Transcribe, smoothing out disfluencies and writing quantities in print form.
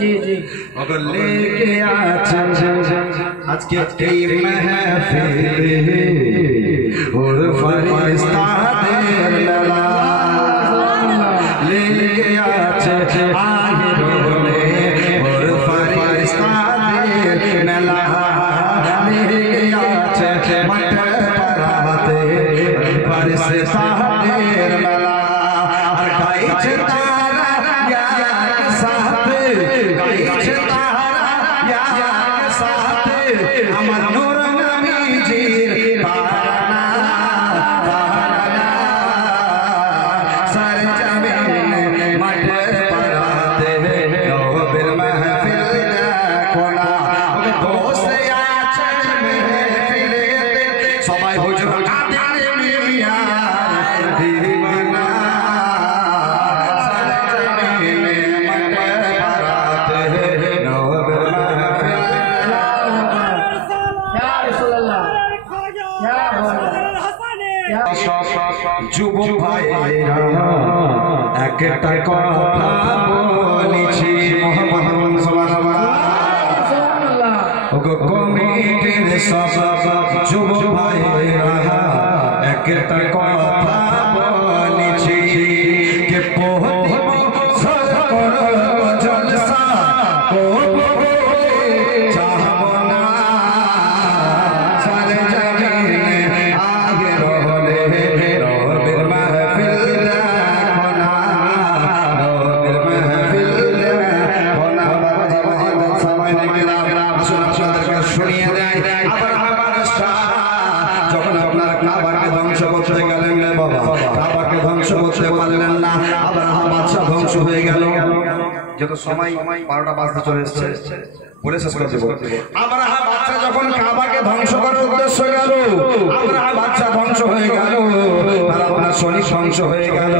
जी जी अगर लेके आज के महफिल और फरिश्ता लला लेके और फरिश्ता लला लेके मट पराते फरिश्ता लला और गाई तारा या के साथ गाई तारा या के साथ अमर नूर नबी जी पाना पाना सर जमीन मट पराते नो बिर महफिल कोना दोस्त याच महफिल सबाई हुजूर कादिर मिया दीवाना सर जमीन मट पराते नो बिर महफिल क्या रसूल अल्लाह क्या যুবক ভাইরা একটা কথা বলেছি মোহাম্মদ सुभान ওগো কমিটির সব যুবক ভাইরা একটা কথা বলেছি কে সর করো জলসা করব চাহবো না সারে জমিনে আগে রহলে রবের মাহফিল কোনা রবের মাহফিল কোনা বাবা সময় লাগলা আসুন আপনাদেরকে শুনিয়ে দেয় আবার যখন আপনারা কাবাকে ধ্বংস করতে গেলেন বাবা কাবাকে ধ্বংস করতে পারলেন না আবার বাদশা ধ্বংস হয়ে গেল যত সময় 12টা বাজতে চলে এসেছে বলে শেষ করে দেব আব্রাহা বাদশা যখন কাবাকে ধ্বংস করার উদ্দেশ্য গেল আব্রাহা বাদশা ধ্বংস হয়ে গেল আর আপনার শনি ধ্বংস হয়ে গেল।